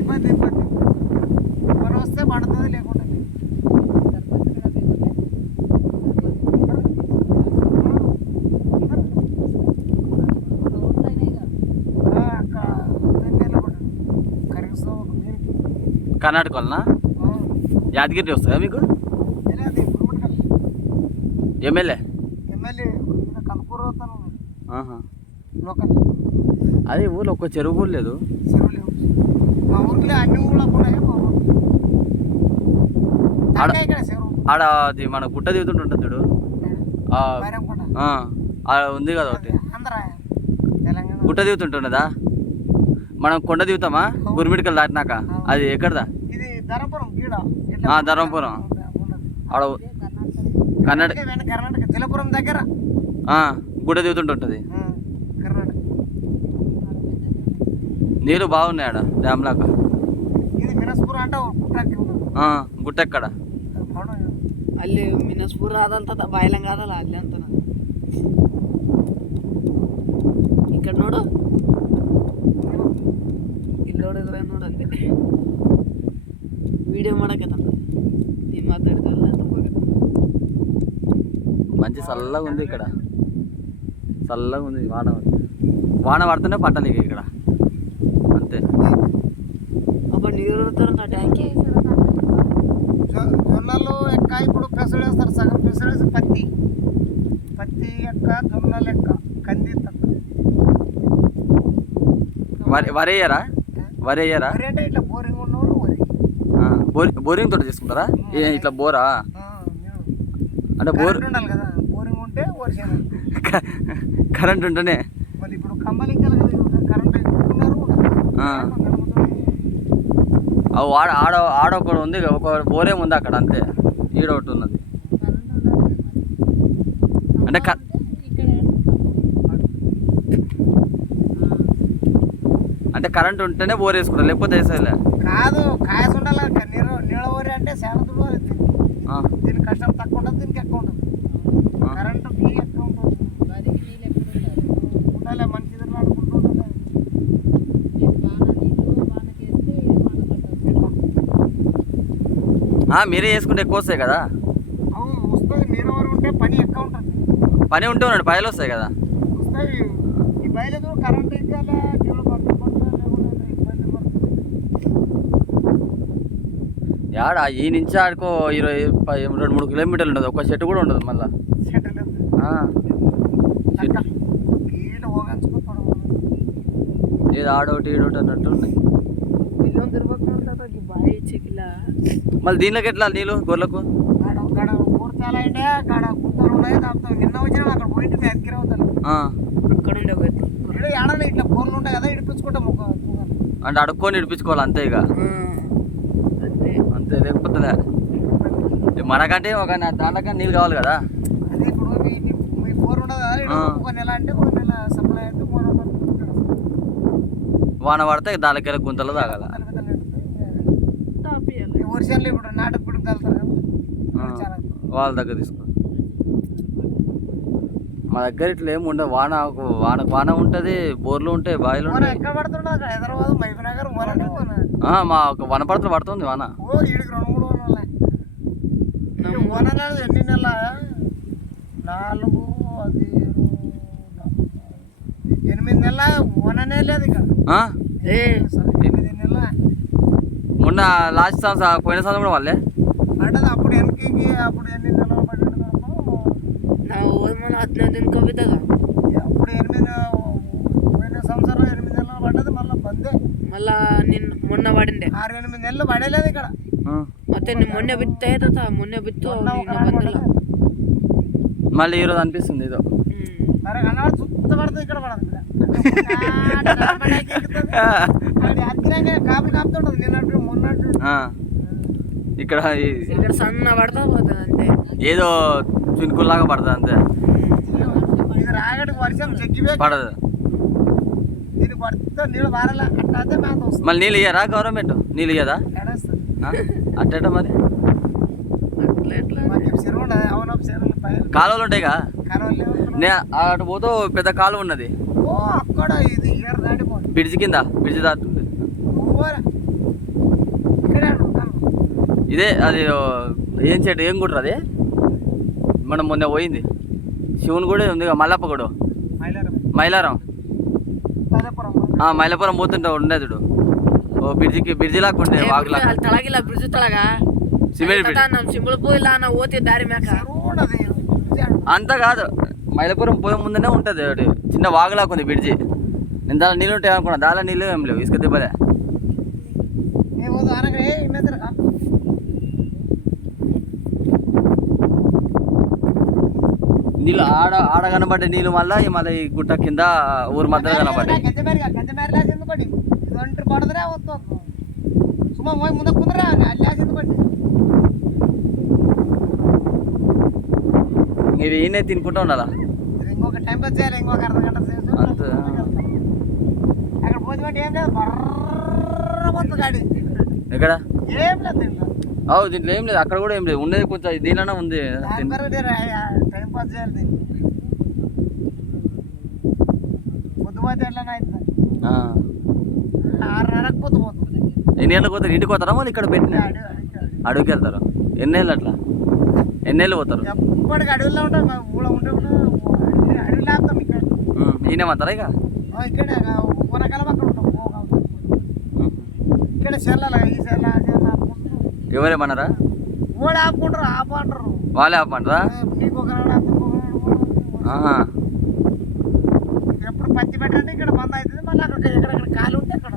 ఇబ్బంది ఇబ్బంది. పని వస్తే పడుతుంది లేకుండా లేదు. ఒక కర్ణాటక వలన యాదగిరి వస్తుందా మీకు? అది ఎమ్మెల్యే. లోకల్. అదే ఊళ్ళో ఒక్క చెరువు కూడా లేదు. చెరువు లేవు. మా ఊరిలో అన్ని ఊళ్ళో కూడా మా ఊరు ఆడ- అది మన గుట్ట చూడు. బైరంకొండ ఆ, ఆడ ఉంది కదా ఒకటి. గుట్ట దిగుతుంటున్నదా మనం కొండ దిగుతామా? గురిమిడికల్ దాటినాక. అది ఎక్కడదా? ఇది ధర్మపురం. ఆడ కర్ణాటక. వెనక కర్ణాటక. తిలపురం దగ్గర. గుట్ట దిగుతుంటుంటుంది ఆ, కర్ణాటక నీళ్ళు బాగున్నాయి ఆడ డ్యామ్ లాగా ఇది మినస్పూర్ అంటే ఒక పుట్టాకి ఉంటుంది ఆ, గుట్ట ఎక్కడ అది పడవ. ಅಲ್ಲಿ ಮಿನಸ್ಪುರ ಆದಲ್ತ ಬಾಯ್ಲಂಗ ಆದಲ್ಲ ಅಲ್ಲಿ ಅಂತ ಈ ಕಡೆ ನೋಡು ಇಲ್ಲಿ ನೋಡಿದ್ರೆ ನೋಡು ಅಲ್ಲಿ ವಿಡಿಯೋ ಮಾಡಕತ್ತ ನೀ ಮಾತಾಡ್ತೀವಲ್ಲ ಅಂತ మంచి చల్లగా ఉంది ఇక్కడ చల్లగా ఉంది వాన వాన పడుతూనే పంటలు ఇక ఇక్కడ నీరు పెడతారు నా ట్యాంకి జొన్నలు ఎక్క ఇప్పుడు పెసలు సగం పెసలు పత్తి. పత్తి ఎక్క జొన్నలు ఎక్క కంది వరి వరేయరా వరేయరా అంటే ఇట్లా బోరింగ్ ఉన్నవాడు వరి. బోరింగ్ బోరింగ్ తోట చేసుకుంటారా? ఏ ఇట్లా బోరా? అంటే బోర్ ఉండాలి కదా బోరింగ్ ఉంటే వరి కరెంట్ ఉంటేనే. మరి ఇప్పుడు కంబలింకాలి కదా కరెంట్ ఉన్నారు ఆడ ఆడ ఆడ ఒకటి ఉంది ఒక బోరే ఉంది అక్కడ అంతే. ఈడ ఒకటి ఉన్నది. అంటే క- అంటే కరెంట్ ఉంటేనే బోర్ వేసుకుంటారు లేకపోతే వేసేలే కాదు కాయస్ ఉండాలి నీళ్ళ వరి అంటే చాలా ఆ, దీని కష్టం తక్కువ ఉంటుంది దీనికి ఎక్కువ ఉంటుంది. ఆ. కరెంటు ఫీ ఎక్కువ ఉంటుంది. ఉండాలి మంచి ఆడుకుంటూ ఉండాలి ఆ, మీరే చేసుకుంటే ఎక్కువ వస్తాయి కదా? ఉంటే పని ఎక్కువ పని ఉంటే ఉన్నాడు పైలు వస్తాయి కదా? వస్తాయి. ఈ కరెంట్ యాడ ఈ నుంచి ఆడుకో ఇరవై రెండు మూడు కిలోమీటర్లు ఉండదు. ఒక చెట్టు కూడా ఉండదు మళ్ళా. ఏదో ఆడోటి ఏడోటి అన్నట్టు ఉన్నాయి. మళ్ళీ దీనిలోకి ఎట్లా నీళ్ళు గొర్రెలకు? వచ్చిన అక్కడ అవుతాను అక్కడ ఇట్లా కదా ఇడిపించుకుంటాం అంటే అడుక్కొని ఇడిపించుకోవాలి అంతే ఇక. అంతే. లేకపోతే మనకంటే ఒక దాంట్లో నీళ్ళు కావాలి కదా. ఇప్పుడు ఒక నెల అంటే ఒక నెల వాన పడితే దానికి గుంతలు తాగాలి. వర్షాలు ఇప్పుడు నాటకు పిడుగు వెళ్తారు వాళ్ళ దగ్గర తీసుకో. మా దగ్గర ఇట్లా ఏమి ఉండదు వాన వాన వాన ఉంటుంది బోర్లు ఉంటాయి బావిలు ఉంటాయి. మా ఒక వనపడతలు పడుతుంది వాన. ఎన్ని నెలల? నాలుగు అది ఎనిమిది నెలల? వననే లేదు ఇక. మొన్న లాస్ట్ సంవత్సరం పోయిన సంవత్సరం కూడా వాళ్ళే పడ్డది అప్పుడు వెనకకి అప్పుడు ఎన్ని నెలలు పడ్డది వరకు ನಾವು ಹೋದ ಮೇಲೆ ಹದಿನೈದು ದಿನಕ್ಕೆ ಹೋಗಿದ್ದಾಗ అప్పుడు ఎనిమిది పోయిన సంవత్సరం ఎనిమిది నెలలు పడ్డది మళ్ళీ బందే మళ్ళా నిన్న మొన్న పడిండే ఆరు ఎనిమిది నెలలు పడేలేదు ఇక్కడ ఆ. ಮತ್ತೆ ನೀನ್ ಮೊನ್ನೆ ಬಿತ್ತ ಆಯ್ತದ ಮೊನ್ನೆ ಬಿತ್ತು మొన్న ఒక ಇನ್ನು నాడు ಬಂದಿಲ್ಲ పడ్డది. మళ్ళీ ఈరోజు అనిపిస్తుంది ఏదో ಹ್ಮ್ మరి అన్నాడు చుట్ట పడుతుంది ఇక్కడ పడదు ఇక్కడ. సన్న పడతా పోతుంది అంతే. ఏదో చునుకుల్లాగా పడుతుంది అంతే. పడదు. మళ్ళీ నీళ్ళు ఇయ్యరా గవర్నమెంట్? నీళ్ళు ఇయ్యదా? అట్టేట మరి? కాలువలు ఉంటాయిగా? కరవలు నే అటు పోతూ పెద్ద కాలువ ఉన్నది. బ్రిడ్జ్ కింద బ్రిడ్జ్ దాటుంది ఇదే అది ఏం చెట్టు ఏం గుడ్రు అది? మనం మొన్న పోయింది. శివుని కూడా ఉంది మల్లప్ప కూడా మైలారం. మైలాపురం పోతుంటే ఉండేది బ్రిడ్జికి బ్రిడ్జి లాగా ఉండే వాగు బ్రిడ్జ్ తలగా? పోతే దారి మేక. అంత కాదు. మైలపురం పోయే ముందునే ఉంటుంది చిన్న వాగులాగా ఉంది బ్రిడ్జి. నేను దానిలో నీళ్ళు ఉంటాయి అనుకున్నా. దానిలో నీళ్ళు ఏం లేవు. ఇసుక దెబ్బలే. నీళ్ళు ఆడ ఆడ కనబడ్డే నీళ్ళు మళ్ళీ మళ్ళీ ఈ గుట్ట కింద ఊరు మధ్యలో కనబడ్డాయి. ఇది ఈయనే తినుకుంటా ఉండాలా? ఇంకొక టైం అంతే అక్కడ పోతే బట్టి ఏం లేదు. బర్ర గాడి ఎక్కడ? ఏం లేదు దీంట్లో. అవు దీంట్లో ఏం లేదు. అక్కడ కూడా ఏం లేదు. ఉండేది కొంచెం దీనిలోనే ఉంది. టైం పాస్ చేయాలి దీన్ని. పొద్దు పోతే ఎట్లా. ఆరున్నరకు పొద్దు పోతుంది. ఎన్ని గంటలకు పోతారు? ఇంటికి పోతారా? మళ్ళీ ఇక్కడ పెట్టిన? అడవి అడవి అడవికి వెళ్తారు ఎన్నేళ్ళు అట్లా? ఎన్నేళ్ళు పోతారు? ఎప్పటికి అడవిలో ఉంటాం ఊళ్ళో ఉంటే కూడా అడవి లేపుతాం ఇక్కడ. ఉమ్, ఈయనేమంటారా ఇక? ఇక్కడే కొనకాలం అక్కడ. ఇక్కడ చెల్లెలు ఈ చెల్ల ఆ చెల్ల ఆపుకుంటారు ఎవరేమన్నారా ఓడి ఆపుకుంటారు ఆపంటారు వాళ్ళే నీకు ఒక. ఎప్పుడు పత్తి పెట్టండి ఇక్కడ బంద్ అవుతుంది మళ్ళీ అక్కడ ఎక్కడెక్కడ ఖాళీ ఉంటే అక్కడ.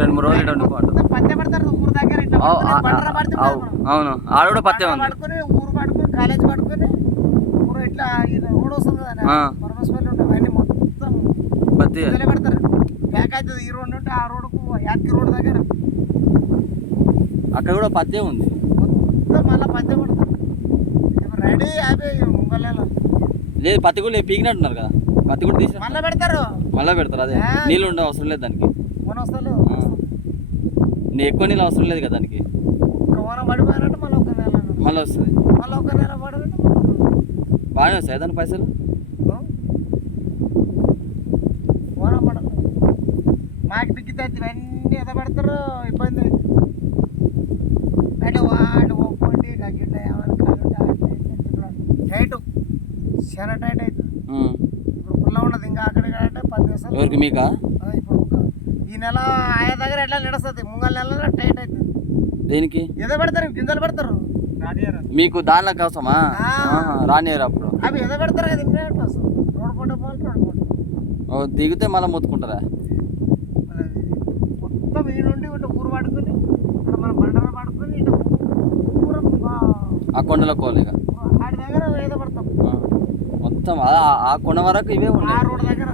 రెండు మూడు రోజులు పత్తి పెడతారు ఊరు దగ్గర అవును ఆడ కూడా పత్తే ఉంది. పడుకొని ఊరు పడుకొని కాలేజ్ పడుకొని ఊరు ఇట్లా రోడ్ వస్తుంది కదా ఆ. పరమేశ్వర్లు ఉంటాయి అవన్నీ మొత్తం పత్తి అవుతుంది. ఈ రోడ్ ఉంటే ఆ రోడ్డుకు యాదగిరి రోడ్ దగ్గర. అక్కడ కూడా పత్తే ఉంది. మళ్ళీ పత్తి పడతారు రెడీ ముంగల్లో లేదు పత్తి కూడా పీకినట్టున్నారు కదా. పత్తి కూడా తీసి మళ్ళీ పెడతారు. మళ్ళీ పెడతారు. అదే. నీళ్ళు ఉండే అవసరం లేదు దానికి. నీ ఎక్కువ నీళ్ళు అవసరం లేదు కదా దానికి. మళ్ళీ ఒక నెల. మళ్ళీ వస్తుంది. మళ్ళీ ఒక నెల బాగానే వస్తాయి దాని పైసలు ఓన పడదు అవుతుంది అన్నీ ఎద పెడతారు? ఇబ్బంది. అంటే వాళ్ళు ఒప్పుకోండి టైట్ చాలా టైట్ అవుతుంది ఇప్పుడు ఫుల్ ఇంకా అక్కడ అంటే పది దేశాలు ఎవరికి మీకు? ఈ నెల ఆయా దగ్గర ఎట్లా నడుస్తుంది? ముంగల నెలలో టైట్ అవుతుంది దేనికి? ఏదో పెడతారు? గింజలు పెడతారు? మీకు దాని కోసమా రానియరు అప్పుడు. అవి ఎద పెడతారు? కదా రోడ్ పంట పోవాలి రోడ్ పంట దిగితే మళ్ళీ మొత్తుకుంటారా? ఆ కొండల పడతాం. మొత్తం ఆ కొండ వరకు ఇవే ఉన్నాయి దగ్గర.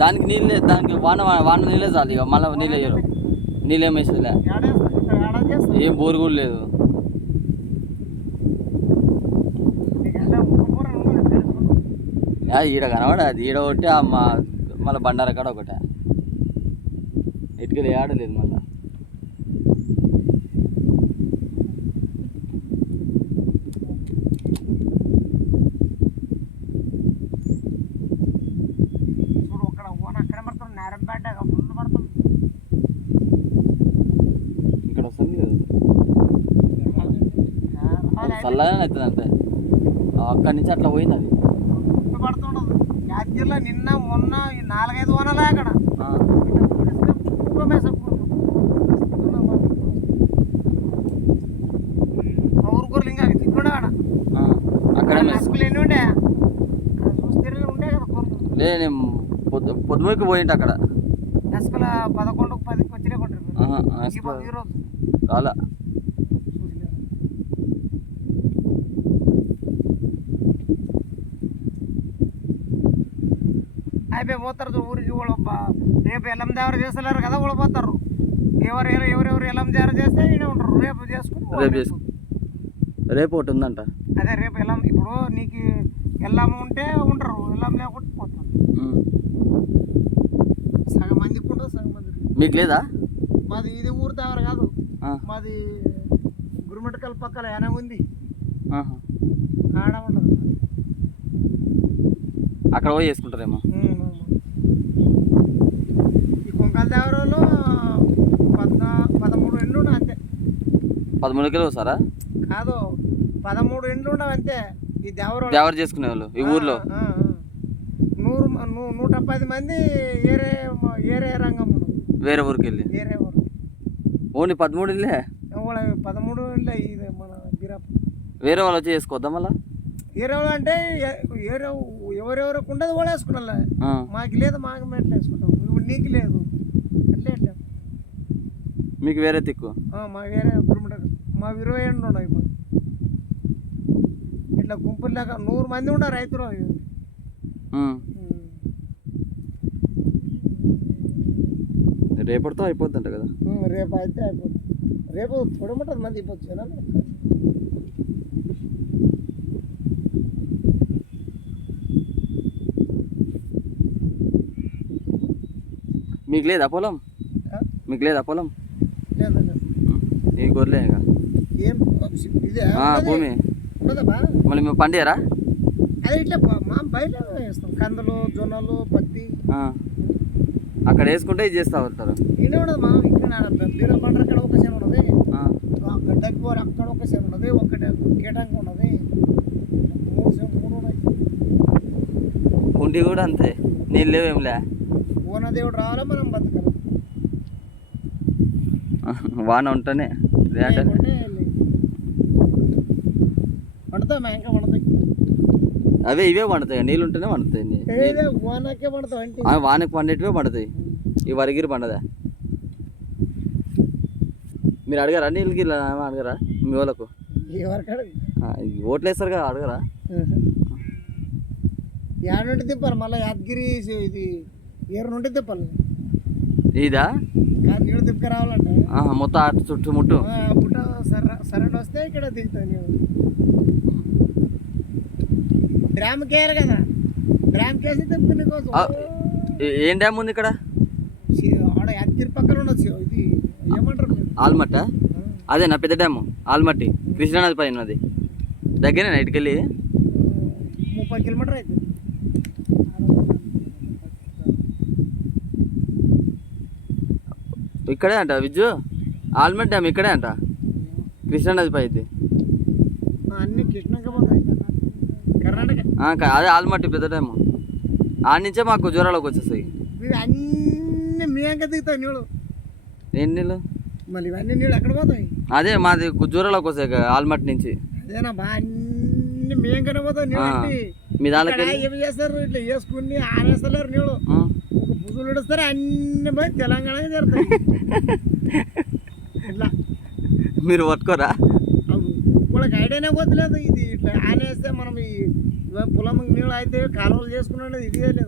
దానికి నీళ్ళే దానికి వాన వాన నీళ్ళే చాలు ఇక. మళ్ళీ నీళ్ళు వేయరు నీళ్ళు ఏం వేసేదిలే ఏం బోరు కూడా లేదు. ఈడ కనబడ అది ఈడ ఒకటి మళ్ళీ బండార కాడ ఒకటే ఇటుకలు ఆడలేదు మళ్ళీ చూడు అక్కడ ఓన అక్కడ పడతాం నేరంపేట ముందు పడతాం ఇక్కడ వస్తుంది కదా. చల్లగానే అవుతుంది అంటే అక్కడి నుంచి అట్లా పోయింది అది. పడుతుండదు. యాదగిరిలో నిన్న మొన్న నాలుగైదు ఓనలే అక్కడ. ఆ, ఊరుకూరలు ఇంకా చిక్కుడు ఆడ. ఆ, అక్కడే ఎన్ని ఉండే? చూస్తే ఉండే కదా కూరలు లేదు నేను పొద్దు పొద్దుమూకి పోయింట అక్కడ. పదకొండు పదికి వచ్చినా కొంటారు రాలా. అయిపోయి పోతారు ఊరికి కూడా రేపు ఎల్లం దేవర చేస్తలేరు కదా కూడా పోతారు. ఎవరు ఎవరు- ఎవరెవరు ఎల్లం దేవర చేస్తే ఈడ ఉంటారు. రేపు చేసుకుని రేపు చేసుకు రేపు ఒకటి ఉందంట. అదే రేపు ఎల్లం ఇప్పుడు నీకు ఎల్లం ఉంటే ఉంటారు ఎల్లం లేకుంటే పోతారు. సగం మందికి ఉండదు సగం మందికి మీకు లేదా? మాది ఇది ఊరు దేవర కాదు. మాది గురుమటకల్ పక్కన ఏనా ఉంది. ఆడ ఉండదు అక్కడ పోయి చేసుకుంటారేమో. ఒకళ్ళ దేవరంలో పద్నా పదమూడు ఎండ్లు ఉండవు అంతే. పదమూడు కిలో వస్తారా కాదు పదమూడు ఎండ్లు ఉండవు అంతే. ఈ దేవరం దేవరు చేసుకునే వాళ్ళు ఈ ఊర్లో. నూరు నూ- నూట పది మంది ఏరే ఏరే రంగం వేరే ఊరికి వెళ్ళి ఏరే ఊరు. ఓన్లీ పదమూడు ఇల్లే వాళ్ళ పదమూడు ఇళ్ళే ఇది మన బిరప్ వేరే వాళ్ళు వచ్చి చేసుకోవద్దా మళ్ళా? ఏరే వాళ్ళు అంటే ఏరే ఎవరెవరికి ఉండదు కూడా వేసుకున్నా. మాకు లేదు మాకు మెట్లు వేసుకుంటాం? నీకు లేదు. మీకు వేరే తిక్కు ఆ, మా వేరే కిలోమీటర్ మా ఇరవై ఏళ్ళు ఉన్నాయి మాకు ఇట్లా గుంపులు లేక నూరు మంది ఉన్నారు రైతులు. రేపటితో అయిపోద్దంట కదా? రేపు అయితే అయిపోతుంది రేపు చూడమంటుంది మంది అయిపోవచ్చు కదా? మీకు లేదా పొలం? మీకు లేదా పొలం. ఈ గొర్రెలే ఇక. ఏం? ఇదే భూమి. మళ్ళీ మేము పండియరా? అదే ఇట్లా మా బయట వేస్తాం. కందులు జొన్నలు పత్తి. అక్కడ వేసుకుంటే ఇది చేస్తూ ఉంటారు. ఈయన ఉండదు మా ఇక్కడ బీర బండర్ అక్కడ ఒక చేను ఉన్నది. ఆ. ఆ గడ్డకి పోరు అక్కడ ఒక చేను ఉన్నది. ఒకటి గీటానికి ఉన్నది. మూడు చేను మూడు ఉన్నాయి. కుంటి కూడా అంతే. నీళ్ళు లేవేంలే. ఓన దేవుడు రావాలా మనం బతకాలి? వాన ఉంటేనే. లేదంటే లేకుంటే లేదు. వండుతాం మా ఇంకా వండుతాయి అవే ఇవే పండుతాయి నీళ్ళు ఉంటేనే పండుతాయి వానకి పండేటివే పండుతాయి ఈ వరిగిరి పండదా మీరు అడగరా నీళ్ళకి ఇలా అడగరా మీ వాళ్ళకు ఓట్లు వేస్తారు కదా అడగరా యాడ నుండి తిప్పాలి మళ్ళీ యాదగిరి ఇది ఏరు నుండి తిప్పాలి ఇదా నీళ్ళు తిప్పక రావాలంటే మొత్తం అటు చుట్టుముట్టు ఆ, పుట్ట సర సరెంట్ వస్తే ఇక్కడ దిగుతాయి నీళ్ళు డ్రామ్కి వేయాలి కదా. తిప్పుకునే కోసం ఆ, ఏ- డ్యామ్ ఉంది ఇక్కడ? ఆడ యాదగిరి పక్కన సి- ఇది ఏమంటారు? ఆల్మట్ట? అదే నా పెద్ద డ్యాము? ఆల్మట్టి. కృష్ణానది పైన ఉన్నది. దగ్గరే నైట్కి వెళ్ళి ముప్పై కిలోమీటర్ అయితే ఇక్కడే అంట విజ్జు ఆల్మట్ డ్యామ్ ఇక్కడే అంట కృష్ణానది పై ఇది ఆ, అదే ఆల్మట్టి పెద్ద డ్యాము. ఆడ నుంచే మాకు జ్వరాలకు వచ్చేస్తాయి. ఇవి అన్ని మేంక దిగుతాయి నీళ్ళు. ఏం నీళ్ళు? మళ్ళీ ఇవన్నీ నీళ్ళు ఎక్కడ పోతాయి? అదే మాది జ్వరాలకు వస్తాయి ఇక ఆల్మట్టి నుంచి. అన్ని ఆ. మీ దానికి ఏమి చేస్తారు? ఇట్లా వేసుకుని ఆనేస్తలేరు నీళ్ళు. పుసులు ఇడుస్తారు అన్ని పోయి తెలంగాణకి జరుగుతాయి ఇట్లా. మీరు పట్టుకోరా. వాళ్ళకి ఐడియానే పోతలేదు ఇది ఇట్లా ఆనేస్తే మనం ఈ పొలం నీళ్ళు అయితే కాలువలు చేసుకున్నది ఇది లేదు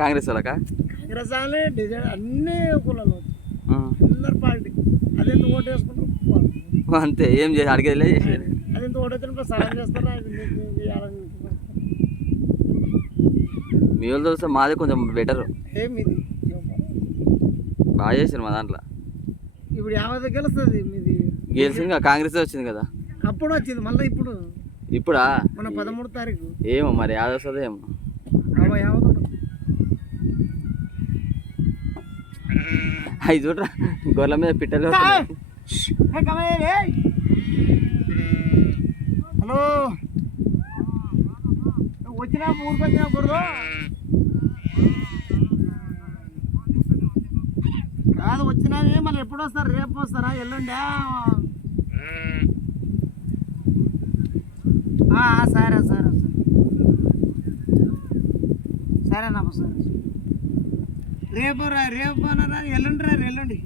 కాంగ్రెస్ వాళ్ళకా? కాంగ్రెస్ వాళ్ళే డిజైన్ అన్ని కులాలు. అందరు పార్టీ. అదెంత ఓటు వేసుకుంటారు. అంతే ఏం చేసి అడిగేదిలే చేసేది అదెంత ఓటు వచ్చినప్పుడు సహాయం చేస్తారా ఇది మీకు ఇది ఇవ్వాలని మీకు. మీ వాళ్ళు చూస్తే మాదే కొంచెం బెటర్ బాగా చేశారు మా దాంట్లో. ఇప్పుడు యావత్ గెలుస్తుంది మీది. గెలిచింది కాంగ్రెస్ వచ్చింది కదా. అప్పుడు వచ్చింది మళ్ళీ ఇప్పుడు? ఇప్పుడా? మన పదమూడు తారీఖు. ఏమో మరి యాద వస్తుందో ఏమో. అవ చూడరా గొర్రెల మీద పిట్టలు. హలో! వచ్చినా ఊరికి వచ్చినా కూడదు కాదు వచ్చినావి మళ్ళీ ఎప్పుడు వస్తారు? రేపు వస్తారా? ఎల్లుండా? సరే సరే సరే. సరేనమ్మా సరే. రేపు రా రేపు అనరా ఎల్లుండి రా ఎల్లుండి.